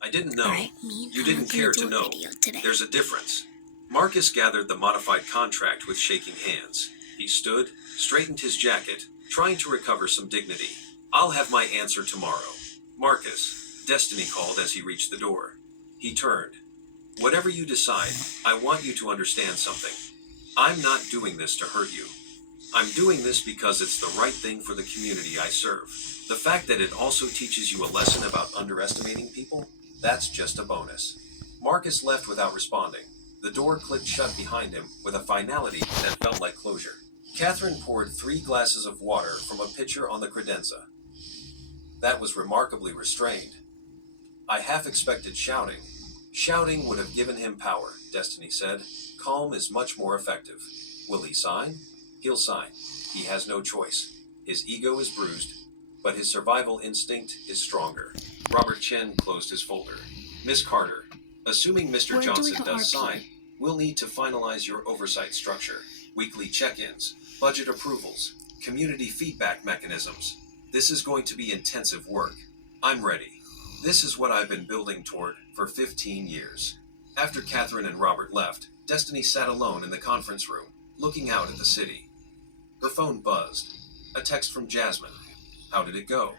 I didn't know. Alright, You didn't care to know. There's a difference. Marcus gathered the modified contract with shaking hands. He stood, straightened his jacket, trying to recover some dignity. I'll have my answer tomorrow. Marcus, Destiny called as he reached the door. He turned. Whatever you decide, I want you to understand something. I'm not doing this to hurt you. I'm doing this because it's the right thing for the community I serve. The fact that it also teaches you a lesson about underestimating people, that's just a bonus. Marcus left without responding. The door clicked shut behind him with a finality that felt like closure. Catherine poured 3 glasses of water from a pitcher on the credenza. That was remarkably restrained. I half expected shouting. Shouting would have given him power, Destiny said. Calm is much more effective. Will he sign? He'll sign. He has no choice. His ego is bruised, but his survival instinct is stronger. Robert Chen closed his folder. Miss Carter, assuming Mr. Johnson does sign, we'll need to finalize your oversight structure, weekly check-ins, budget approvals, community feedback mechanisms. This is going to be intensive work. I'm ready. This is what I've been building toward for 15 years. After Catherine and Robert left, Destiny sat alone in the conference room, looking out at the city. Her phone buzzed. A text from Jasmine. How did it go?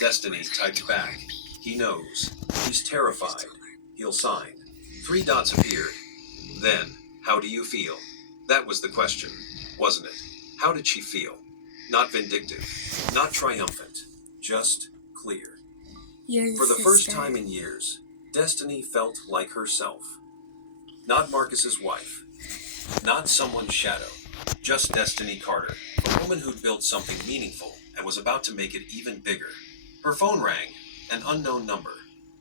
Destiny typed back. He knows. He's terrified. He'll sign. 3 dots appeared. Then, how do you feel? That was the question, wasn't it? How did she feel? Not vindictive, not triumphant, just clear. For the first time in years, Destiny felt like herself. Not Marcus's wife. Not someone's shadow. Just Destiny Carter, a woman who'd built something meaningful and was about to make it even bigger. Her phone rang, an unknown number.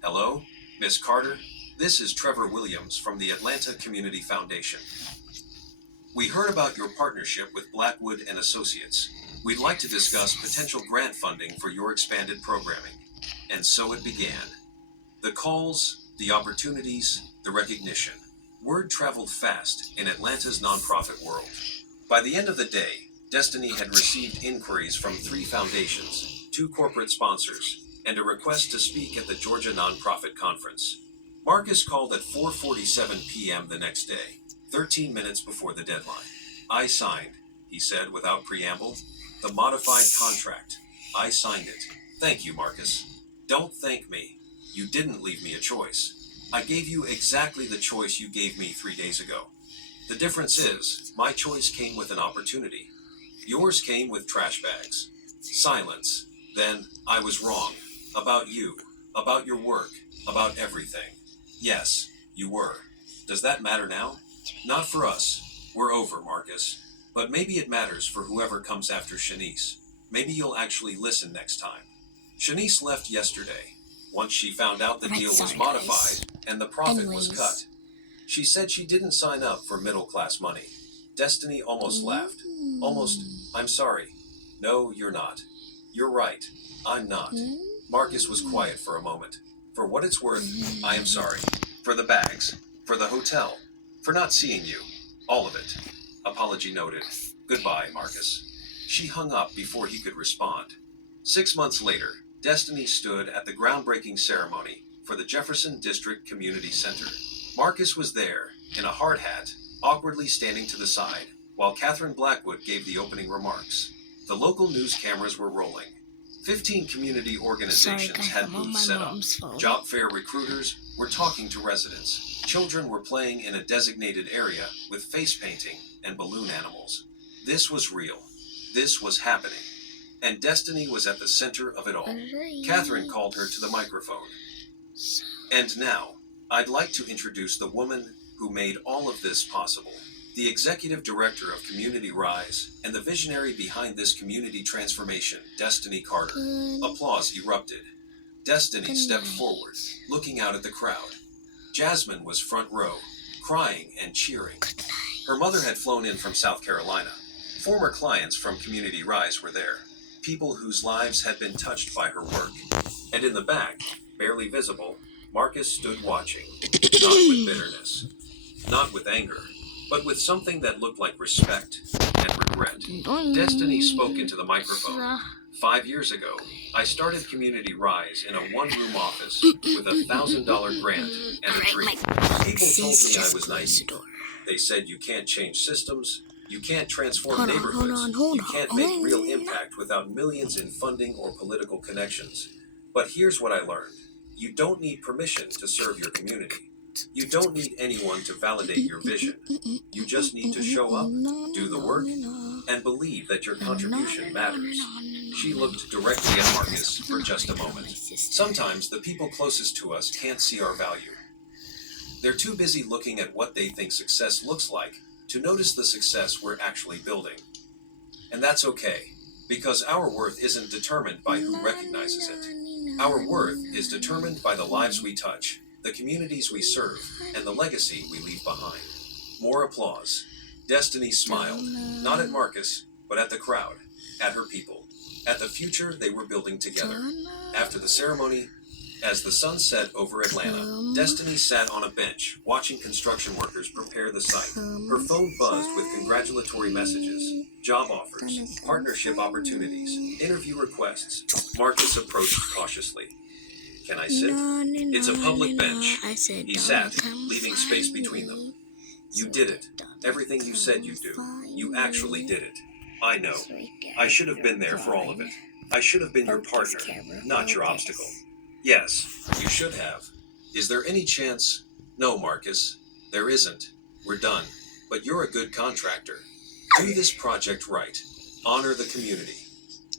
Hello, Miss Carter? This is Trevor Williams from the Atlanta Community Foundation. We heard about your partnership with Blackwood and Associates. We'd like to discuss potential grant funding for your expanded programming. And so it began. The calls, the opportunities, the recognition. Word traveled fast in Atlanta's nonprofit world. By the end of the day, Destiny had received inquiries from 3 foundations, 2 corporate sponsors, and a request to speak at the Georgia Nonprofit Conference. Marcus called at 4:47 p.m. the next day, 13 minutes before the deadline. I signed, he said without preamble. The modified contract. I signed it. Thank you, Marcus. Don't thank me. You didn't leave me a choice. I gave you exactly the choice you gave me 3 days ago. The difference is, my choice came with an opportunity. Yours came with trash bags. Silence. Then, I was wrong. About you. About your work. About everything. Yes, you were. Does that matter now? Not for us. We're over, Marcus. But maybe it matters for whoever comes after Shanice. Maybe you'll actually listen next time. Shanice left yesterday, once she found out the deal was modified and the profit was cut. She said she didn't sign up for middle-class money. Destiny almost laughed. Almost, I'm sorry. No, you're not. You're right. I'm not. Marcus was quiet for a moment. For what it's worth, I am sorry. For the bags. For the hotel. For not seeing you. All of it. Apology noted. Goodbye, Marcus. She hung up before he could respond. 6 months later, Destiny stood at the groundbreaking ceremony for the Jefferson District Community Center. Marcus was there, in a hard hat, awkwardly standing to the side, while Catherine Blackwood gave the opening remarks. The local news cameras were rolling. 15 community organizations had booths set up. Job fair recruiters were talking to residents. Children were playing in a designated area with face painting and balloon animals. This was real. This was happening. And Destiny was at the center of it all. Catherine called her to the microphone. And now, I'd like to introduce the woman who made all of this possible. The executive director of Community Rise and the visionary behind this community transformation, Destiny Carter. Applause erupted. Destiny stepped forward, looking out at the crowd. Jasmine was front row, crying and cheering. Her mother had flown in from South Carolina. Former clients from Community Rise were there. People whose lives had been touched by her work. And in the back, barely visible, Marcus stood watching, not with bitterness, not with anger, but with something that looked like respect and regret. Destiny spoke into the microphone. 5 years ago, I started Community Rise in a one-room office with $1,000 grant and a dream. People told me I was naive. They said you can't change systems, you can't transform neighborhoods, you can't make real impact without millions in funding or political connections. But here's what I learned. You don't need permission to serve your community. You don't need anyone to validate your vision. You just need to show up, do the work, and believe that your contribution matters. She looked directly at Marcus for just a moment. Sometimes the people closest to us can't see our value. They're too busy looking at what they think success looks like to notice the success we're actually building. And that's okay, because our worth isn't determined by who recognizes it. Our worth is determined by the lives we touch, the communities we serve, and the legacy we leave behind. More applause. Destiny smiled, not at Marcus, but at the crowd, at her people, at the future they were building together. After the ceremony, as the sun set over Atlanta, Destiny sat on a bench, watching construction workers prepare the site. Her phone buzzed with congratulatory messages, job offers, partnership opportunities, interview requests. Marcus approached cautiously. Can I sit? It's a public bench. He sat, leaving space between them. You did it. Everything you said you'd do. You actually did it. I know. I should have been there for all of it. I should have been your partner, not your obstacle. Yes, you should have. Is there any chance? No, Marcus. There isn't. We're done. But you're a good contractor. Do this project right. Honor the community.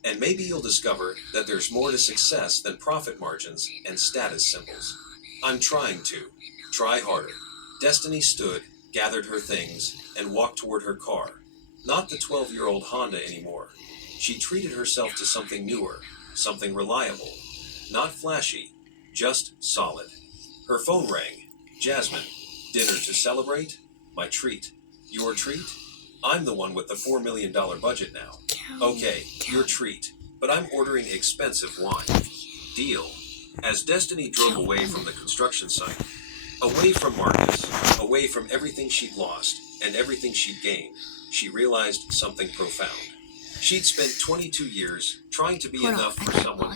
And maybe you'll discover that there's more to success than profit margins and status symbols. I'm trying to. Try harder. Destiny stood, gathered her things, and walked toward her car. Not the 12-year-old Honda anymore. She treated herself to something newer, something reliable. Not flashy, just solid. Her phone rang. Jasmine, dinner to celebrate? My treat. Your treat? I'm the one with the $4 million budget now. Okay, your treat. But I'm ordering expensive wine. Deal. As Destiny drove away from the construction site, away from Marcus, away from everything she'd lost and everything she'd gained, she realized something profound. She'd spent 22 years trying to be enough for someone